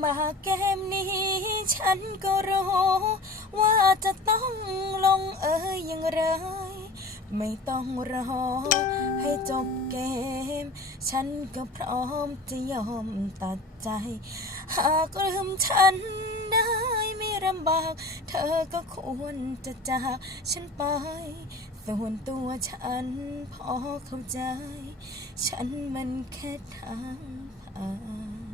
มาเกมนี้ฉันก็รู้ว่าจะต้องลงอย่างไรไม่ต้องรอให้จบเกมฉันก็พร้อมจะยอมตัดใจหากลืมฉันได้ไม่ลำบากเธอก็ควรจะจากฉันไปส่วนตัวฉันพอเข้าใจฉันมันแค่ทางผ่าน